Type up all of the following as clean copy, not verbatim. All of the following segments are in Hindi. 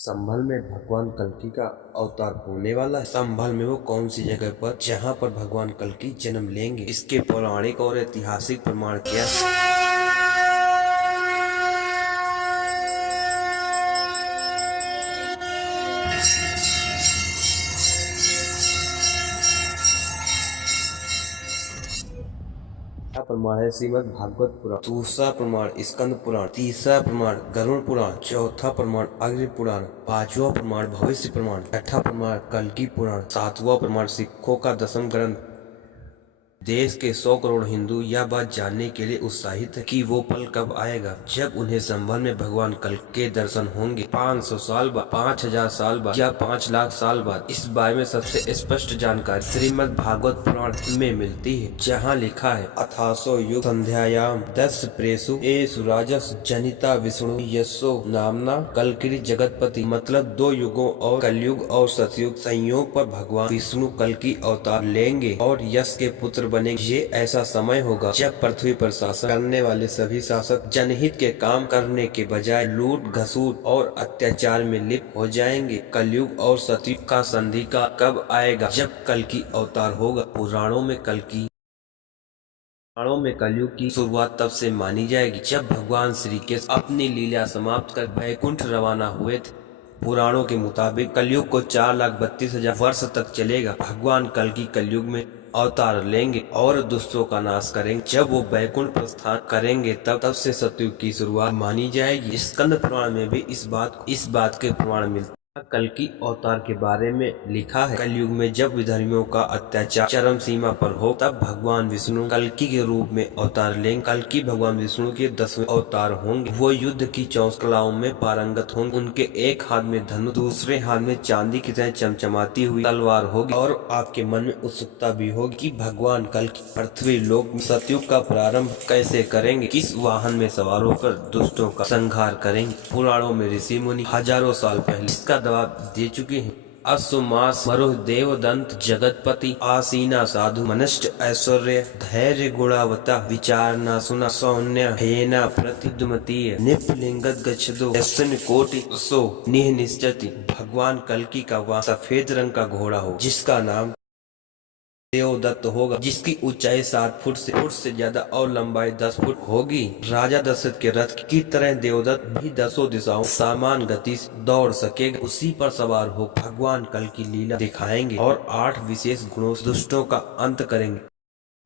संभल में भगवान कल्कि का अवतार होने वाला है। संभल में वो कौन सी जगह पर जहाँ पर भगवान कल्कि जन्म लेंगे, इसके पौराणिक और ऐतिहासिक प्रमाण क्या है। पहला प्रमाण है श्रीमद् भागवत पुराण, दूसरा प्रमाण स्कंद पुराण, तीसरा प्रमाण गरुड़ पुराण, चौथा प्रमाण अग्नि पुराण, पांचवा प्रमाण भविष्य प्रमाण, छठा प्रमाण कल्कि पुराण, सातवां प्रमाण सिखों का दसम ग्रंथ। देश के 100 करोड़ हिंदू यह बात जानने के लिए उत्साहित है कि वो पल कब आएगा जब उन्हें संभल में भगवान कल्कि के दर्शन होंगे। 500 साल बाद, 5000 साल बाद या 5 लाख साल बाद। इस बारे में सबसे स्पष्ट जानकारी श्रीमद् भागवत पुराण में मिलती है, जहाँ लिखा है अथासो युग संध्यायाम दस प्रेसु ए सुराजस जनिता विष्णु यशो नामना कल्कि जगतपति। मतलब 2 युगों और कलयुग और सतयुग संयोग पर भगवान विष्णु कल्कि अवतार लेंगे और यश के पुत्र बनेंगे। ये ऐसा समय होगा जब पृथ्वी पर शासन करने वाले सभी शासक जनहित के काम करने के बजाय लूट घसूट और अत्याचार में लिप्त हो जाएंगे। कलयुग और सतयुग का संधि का कब आएगा? जब कल्कि अवतार होगा। पुराणों में कलयुग की शुरुआत तब से मानी जाएगी जब भगवान श्री कृष्ण अपनी लीला समाप्त कर वैकुंठ रवाना हुए थे। पुराणों के मुताबिक कलयुग को 4,32,000 वर्ष तक चलेगा। भगवान कल्कि कलयुग में अवतार लेंगे और दुष्टों का नाश करेंगे। जब वो वैकुंठ प्रस्थान करेंगे तब से सतयुग की शुरुआत मानी जाएगी। स्कंद पुराण में भी इस बात के प्रमाण मिलते। कल्कि अवतार के बारे में लिखा है, कलयुग में जब विधर्मियों का अत्याचार चरम सीमा पर हो तब भगवान विष्णु कल्कि के रूप में अवतार लेंगे। कल्कि भगवान विष्णु के 10वें अवतार होंगे। वो युद्ध की 4 कलाओं में पारंगत होंगे। उनके एक हाथ में धनुष, दूसरे हाथ में चांदी की तरह चमचमाती हुई तलवार होगी। और आपके मन में उत्सुकता भी होगी कि भगवान कल्कि पृथ्वी लोक में सतयुग का प्रारंभ कैसे करेंगे, किस वाहन में सवार होकर दुष्टों का संहार करेंगे। पुराणों में ऋषि मुनि हजारों साल पहले इसका जवाब दे चुके हैं। असुमास मरुह देवदंत जगतपति आसीना साधु मनिष्ठ ऐश्वर्य धैर्य गुणावता विचारना सुना सौन्य हेना प्रतिद्मतीय निपलिंगत गच्छदो दर्शन कोटि सो निह निश्चति। भगवान कल्कि का वह सफेद रंग का घोड़ा हो जिसका नाम देवदत्त होगा, जिसकी ऊंचाई 7 फुट से ज्यादा और लंबाई 10 फुट होगी। राजा दशरथ के रथ की तरह देवदत्त भी 10 दिशाओं समान गति से दौड़ सकेगा। उसी पर सवार हो भगवान कल्कि लीला दिखाएंगे और 8 विशेष गुणों से दुष्टों का अंत करेंगे।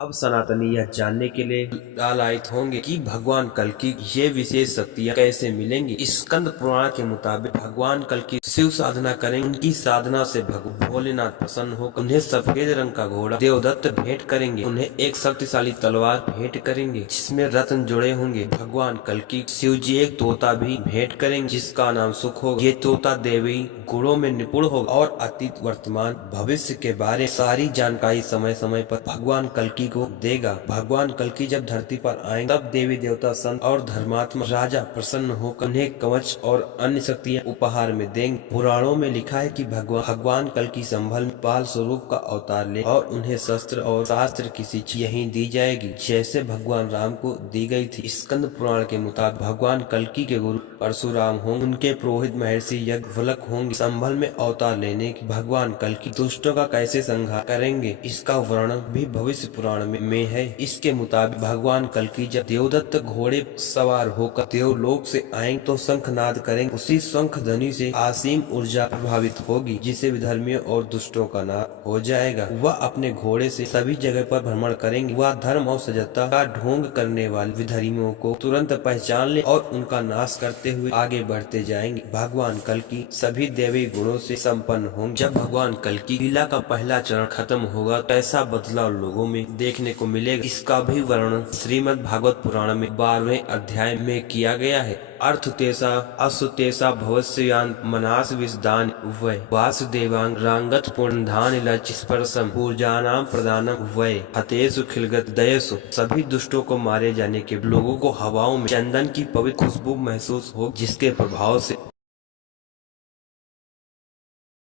अब सनातनी यह जानने के लिए लालायित होंगे कि भगवान कल्कि ये विशेष शक्तियाँ कैसे मिलेंगी। स्कंद पुराण के मुताबिक भगवान कल्कि शिव साधना करेंगे। उनकी साधना से भोलेनाथ प्रसन्न होकर उन्हें सफेद रंग का घोड़ा देवदत्त भेंट करेंगे। उन्हें एक शक्तिशाली तलवार भेंट करेंगे जिसमें रत्न जुड़े होंगे। भगवान कल्कि शिव जी एक तोता भी भेंट करेंगे जिसका नाम सुख होगा। ये तोता देवी गुणों में निपुण होगा और अतीत वर्तमान भविष्य के बारे सारी जानकारी समय समय पर भगवान कल्कि को देगा। भगवान कल्कि जब धरती पर आएंगे तब देवी देवता संत और धर्मात्मा राजा प्रसन्न होकर उन्हें कवच और अन्य शक्तियां उपहार में देंगे। पुराणों में लिखा है कि भगवान कल्कि संभल में बाल स्वरूप का अवतार ले और उन्हें शस्त्र और शास्त्र की शिक्षा यहीं दी जाएगी जैसे भगवान राम को दी गई थी। स्कंद पुराण के मुताबिक भगवान कल्कि के गुरु परशुराम होंगे। उनके पुरोहित महर्षि याज्ञवल्क्य होंगे। संभल में अवतार लेने की भगवान कल्कि दुष्टों का कैसे संहार करेंगे इसका वर्णन भी भविष्य पुराण में है। इसके मुताबिक भगवान कल्कि जब देवदत्त घोड़े सवार होकर देवलोक से आएंगे तो शंखनाद करेंगे। उसी शंख ध्वनि से असीम ऊर्जा प्रभावित होगी जिससे विधर्मियों और दुष्टों का नाश हो जाएगा। वह अपने घोड़े से सभी जगह पर भ्रमण करेंगे। वह धर्म और सजगता का ढोंग करने वाले विधर्मियों को तुरंत पहचान ले और उनका नाश करते हुए आगे बढ़ते जाएंगे। भगवान कल्कि सभी दैवी गुणों से संपन्न होंगे। जब भगवान कल्कि लीला का पहला चरण खत्म होगा कैसा बदलाव लोगों में देखने को मिलेगा इसका भी वर्णन श्रीमद् भागवत पुराण में 12वें अध्याय में किया गया है। अर्थ तेसा असुतेसा भवस्यान मनास विषदान वै वासुदेवांग रांगत पूर्णधान लक्ष्य स्पर्शम पूजानाम प्रदानम वै हतेषु खिलगत दयसु। सभी दुष्टों को मारे जाने के लोगों को हवाओं में चंदन की पवित्र खुशबू महसूस हो जिसके प्रभाव से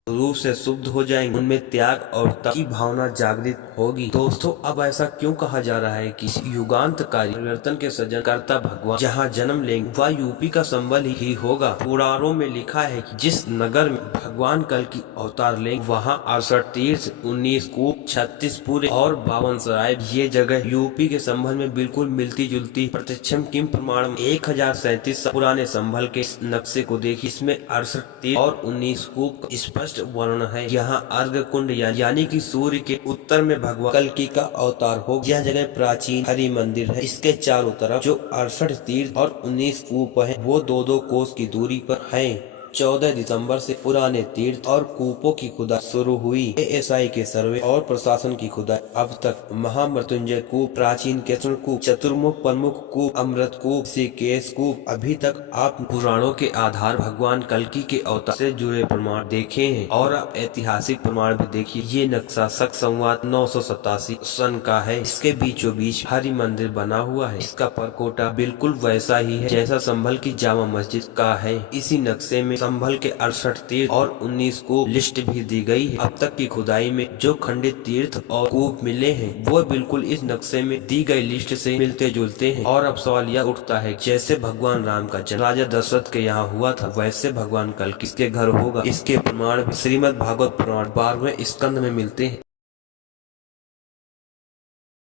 रूप से शुद्ध हो जाएंगे, उनमें त्याग और तप की भावना जागृत होगी। दोस्तों, अब ऐसा क्यों कहा जा रहा है कि युगांतकारी परिवर्तन के सृजन करता भगवान जहाँ जन्म लेंगे वह यूपी का संबल ही होगा। पुराणों में लिखा है कि जिस नगर में भगवान कल की अवतार लेंगे वहाँ 68 तीर्थ, 19 कूप, 36 पुर और 52 सराय, ये जगह यूपी के संभल में बिल्कुल मिलती जुलती। प्रत्यक्षम किम प्रमाण 1037 पुराने संभल के नक्शे को देखिए, इसमें 68 तीर्थ और 19 कूप स्पष्ट वर्णन है। यहाँ अर्घ कुंड यानी कि सूर्य के उत्तर में भगवान कल्कि का अवतार हो। यह जगह प्राचीन हरि मंदिर है। इसके चारों तरफ जो 68 तीर्थ और 19 कूप है वो 2-2 कोस की दूरी पर हैं। 14 दिसंबर से पुराने तीर्थ और कूपों की खुदाई शुरू हुई। एएसआई के सर्वे और प्रशासन की खुदाई अब तक महामृत्युंजय कूप, प्राचीन केसर कूप, चतुर्मुख प्रमुख कूप, अमृत कूप, ऋषिकेश कूप, अभी तक आप पुराणों के आधार भगवान कल्कि के अवतार से जुड़े प्रमाण देखे हैं और आप ऐतिहासिक प्रमाण भी देखिए। ये नक्शा शक संवाद 987 सन का है। इसके बीचों बीच हरि मंदिर बना हुआ है। इसका परकोटा बिल्कुल वैसा ही है जैसा संभल की जामा मस्जिद का है। इसी नक्शे में संभल के 68 तीर्थ और 19 कूप लिस्ट भी दी गई है। अब तक की खुदाई में जो खंडित तीर्थ और कूप मिले हैं वो बिल्कुल इस नक्शे में दी गई लिस्ट से मिलते जुलते हैं। और अब सवाल यह उठता है जैसे भगवान राम का जन्म राजा दशरथ के यहाँ हुआ था वैसे भगवान कल किसके घर होगा। इसके प्रमाण श्रीमद् भागवत पुराण 12वें स्कंद में मिलते हैं।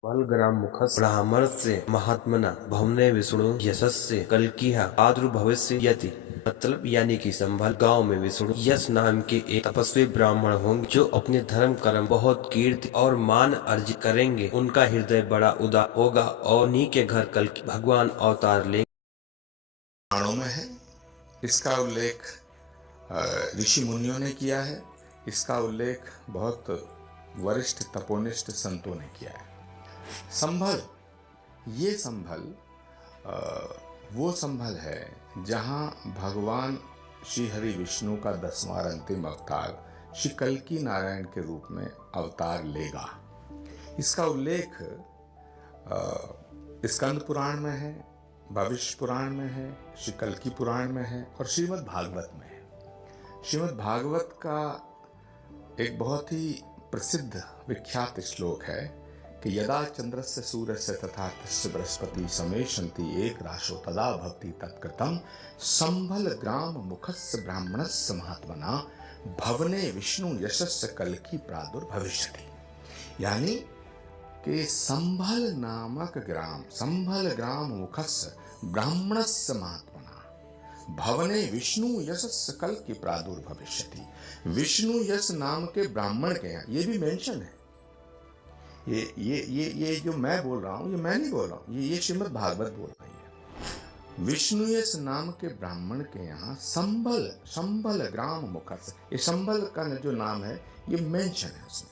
बलग्राम मुखस् ब्राह्मणस्य महात्मना भवने विष्णु यशस्य कल्किहा आदुर्भवस्य यति, मतलब यानी कि संभल गांव में विष्णु यश नाम के एक तपस्वी ब्राह्मण होंगे जो अपने धर्म कर्म बहुत कीर्ति और मान अर्जित करेंगे। उनका हृदय बड़ा उदार होगा और उन्हीं के घर कल्कि भगवान अवतार लेंगे। पुराणों में है। इसका उल्लेख ऋषि मुनियों ने किया है। इसका उल्लेख बहुत वरिष्ठ तपोनिष्ठ संतों ने किया है। संभल, ये संभल वो संभल है जहाँ भगवान श्री हरि विष्णु का 10वां अंतिम अवतार श्री कल्कि नारायण के रूप में अवतार लेगा। इसका उल्लेख स्कंद पुराण में है, भविष्य पुराण में है, श्री कल्कि पुराण में है और श्रीमद् भागवत में है। श्रीमद् भागवत का एक बहुत ही प्रसिद्ध विख्यात श्लोक है कि यदा चंद्रस्य सूर्यस्य तथा तस्य बृहस्पति समेशन्ति एक राशो तदा भवति तत्कृतं संभल ग्राम मुखस्य ब्राह्मणस्य महात्मना भवने विष्णु यशस्य कल्कि प्रादुर्भविष्यति। यानी कि संभल नामक ग्राम, संभल ग्राम मुखस्य ब्राह्मणस्य महात्मना भवने विष्णु यशस्य कल्कि प्रादुर्भविष्यति। विष्णु यश नाम के ब्राह्मण के यहाँ, ये भी मेंशन है। ये जो मैं बोल रहा हूँ ये मैं नहीं बोल रहा हूँ, ये श्रीमद् भागवत बोल रही है। विष्णु यश नाम के ब्राह्मण के यहाँ संभल ग्राम मुखस्य, ये संभल का जो नाम है ये मेंशन है उसमें।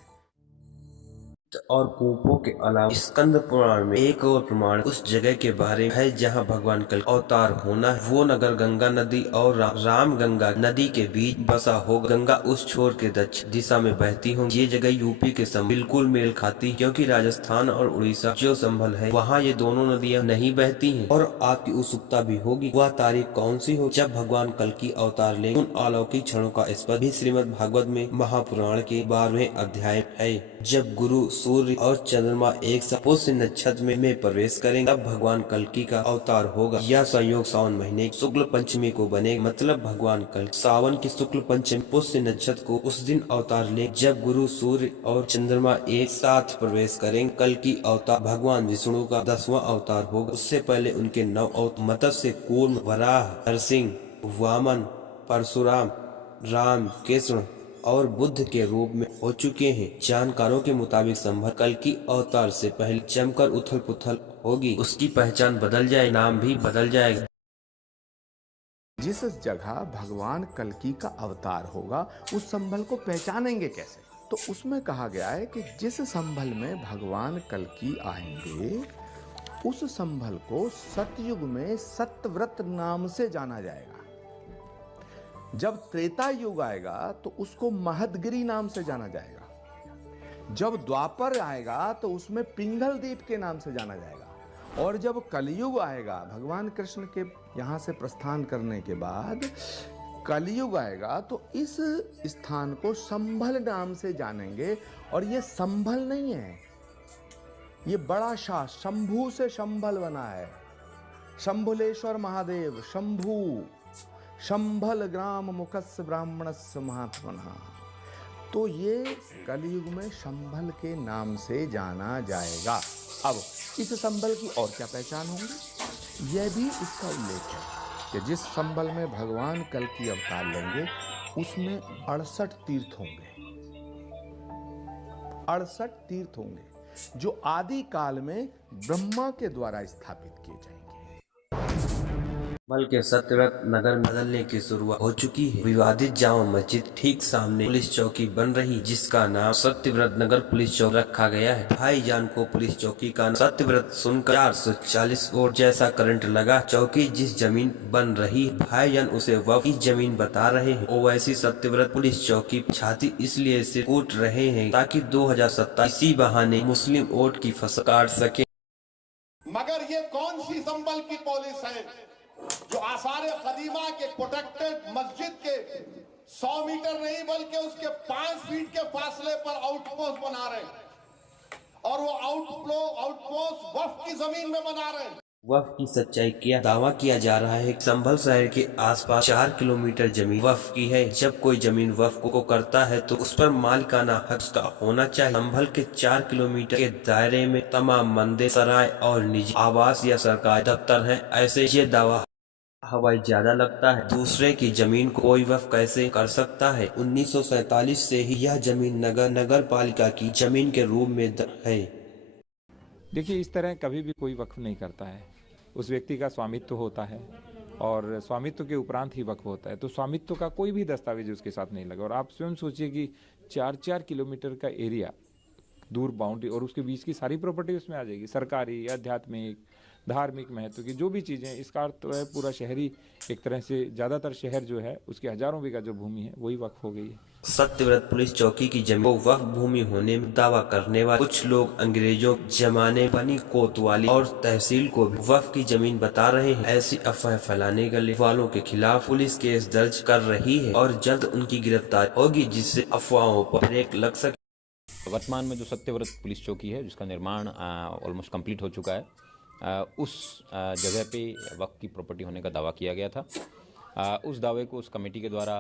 और कूपों के अलावा स्कंद पुराण में एक और प्रमाण उस जगह के बारे में है जहां भगवान कल अवतार होना है। वो नगर गंगा नदी और राम गंगा नदी के बीच बसा होगा। गंगा उस छोर के दक्षिण दिशा में बहती होगी। ये जगह यूपी के संग बिल्कुल मेल खाती, क्योंकि राजस्थान और उड़ीसा जो संभल है वहाँ ये दोनों नदियाँ नहीं बहती हैं। और आपकी उत्सुकता भी होगी वह तारीख कौन सी हो जब भगवान कल की अवतार लेंगे। उन अलौकिक क्षणों का स्पर्श भी श्रीमद् भागवत में महापुराण के 12वें अध्याय है। जब गुरु सूर्य और चंद्रमा एक साथ पुष्य नक्षत्र में प्रवेश करेंगे तब भगवान कल्कि का अवतार होगा। यह संयोग सावन महीने शुक्ल पंचमी को बनेगा, मतलब भगवान कल सावन की शुक्ल पंचमी पुष्य नक्षत्र को उस दिन अवतार ले। जब गुरु सूर्य और चंद्रमा एक साथ प्रवेश करेंगे कल की अवतार भगवान विष्णु का 10वां अवतार होगा। उससे पहले उनके 9 अवतार मत्स्य, कूर्म, वराह, नरसिंह, वामन, परशुराम, राम, कृष्ण और बुद्ध के रूप में हो चुके हैं। जानकारों के मुताबिक संभल कल की अवतार से पहले जमकर उथल पुथल होगी, उसकी पहचान बदल जाए, नाम भी बदल जाएगा। जिस जगह भगवान कल्कि का अवतार होगा उस संभल को पहचानेंगे कैसे? तो उसमें कहा गया है कि जिस संभल में भगवान कल्कि आएंगे उस संभल को सतयुग में सत्यव्रत नाम से जाना जाएगा। जब त्रेता युग आएगा तो उसको महदगिरी नाम से जाना जाएगा। जब द्वापर आएगा तो उसमें पिंगल द्वीप के नाम से जाना जाएगा। और जब कलयुग आएगा भगवान कृष्ण के यहाँ से प्रस्थान करने के बाद कलयुग आएगा तो इस स्थान को संभल नाम से जानेंगे। और ये संभल नहीं है, ये बड़ा शाह शंभू से संभल बना है। शंभुलेश्वर महादेव शंभू, शंभल ग्राम मुखस्य ब्राह्मणस्य महात्मनः। तो ये कलयुग में संभल के नाम से जाना जाएगा। अब इस संभल की और क्या पहचान होंगी, यह भी इसका उल्लेख है कि जिस संभल में भगवान कल की अवतार लेंगे उसमें 68 तीर्थ होंगे। 68 तीर्थ होंगे जो आदि काल में ब्रह्मा के द्वारा स्थापित किए जाएंगे। संभल के सत्यव्रत नगर में बदलने की शुरुआत हो चुकी है। विवादित जामा मस्जिद ठीक सामने पुलिस चौकी बन रही, जिसका नाम सत्यव्रत नगर पुलिस चौक रखा गया है। भाईजान को पुलिस चौकी का सत्यव्रत सुनकर 440 वोल्ट जैसा करंट लगा। चौकी जिस जमीन बन रही भाईजान उसे वक्फ की जमीन बता रहे हैं। ओवैसी सत्यव्रत पुलिस चौकी छाती इसलिए से कूट रहे हैं ताकि 2027 इसी बहाने मुस्लिम वोट की फसल काट सके। मगर ये कौन सी संभल की पुलिस है जो आसारे कदीमा के प्रोटेक्टेड मस्जिद के 100 मीटर नहीं बल्कि उसके 5 फीट के फासले पर आउटपोस्ट बना रहे हैं। और वो आउटपोस्ट वक्फ की जमीन में बना रहे हैं। वक्फ की सच्चाई क्या दावा किया जा रहा है। संभल शहर के आसपास 4 किलोमीटर जमीन वक्फ की है। जब कोई जमीन वक्फ को करता है तो उस पर मालिकाना हक उसका होना चाहिए। संभल के 4 किलोमीटर के दायरे में तमाम मंदिर, सराय और निजी आवास या सरकारी दफ्तर हैं। ऐसे ये दावा हवाई ज्यादा लगता है। दूसरे की जमीन को कोई वक्फ कैसे कर सकता है। 1947 से ही यह जमीन नगर पालिका की जमीन के रूप में है। देखिए, इस तरह कभी भी कोई वक्फ नहीं करता है। उस व्यक्ति का स्वामित्व होता है और स्वामित्व के उपरांत ही वक्फ होता है। तो स्वामित्व का कोई भी दस्तावेज उसके साथ नहीं लगा। और आप स्वयं सोचिए कि 4-4 किलोमीटर का एरिया दूर बाउंड्री और उसके बीच की सारी प्रॉपर्टी उसमें आ जाएगी। सरकारी, आध्यात्मिक, धार्मिक महत्व की जो भी चीज़ें, इसका अर्थ तो है पूरा शहरी, एक तरह से ज़्यादातर शहर जो है उसकी हजारों बीघा जो भूमि है वही वक्फ हो गई है। सत्यव्रत पुलिस चौकी की जमीन को वक्फ भूमि होने में दावा करने वाले कुछ लोग अंग्रेजों जमाने बनी कोतवाली और तहसील को भी वक्फ की जमीन बता रहे हैं। ऐसी अफवाह फैलाने वालों के खिलाफ पुलिस केस दर्ज कर रही है और जल्द उनकी गिरफ्तारी होगी, जिससे अफवाहों पर ब्रेक लग सके। वर्तमान में जो सत्यव्रत पुलिस चौकी है जिसका निर्माण ऑलमोस्ट कंप्लीट हो चुका है, उस जगह पे वक्फ की प्रॉपर्टी होने का दावा किया गया था। उस दावे को उस कमेटी के द्वारा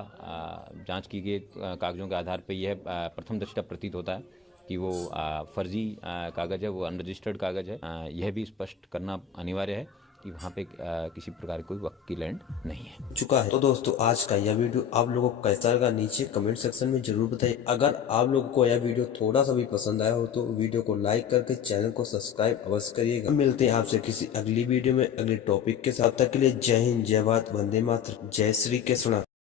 जांच की गई कागज़ों के आधार पर यह प्रथम दृष्टया प्रतीत होता है कि वो फर्जी कागज़ है, वो अनरजिस्टर्ड कागज़ है। यह भी स्पष्ट करना अनिवार्य है कि वहाँ पे किसी प्रकार कोई वक्त की लैंड नहीं है चुका है। तो दोस्तों, आज का यह वीडियो आप लोगों को कैसा लगा नीचे कमेंट सेक्शन में जरूर बताइए। अगर आप लोगों को यह वीडियो थोड़ा सा भी पसंद आया हो तो वीडियो को लाइक करके चैनल को सब्सक्राइब अवश्य करिएगा। मिलते हैं आपसे किसी अगली वीडियो में अगले टॉपिक के साथ। तक के लिए जय हिंद, जय भारत, वंदे मातरम, जय श्री कृष्ण।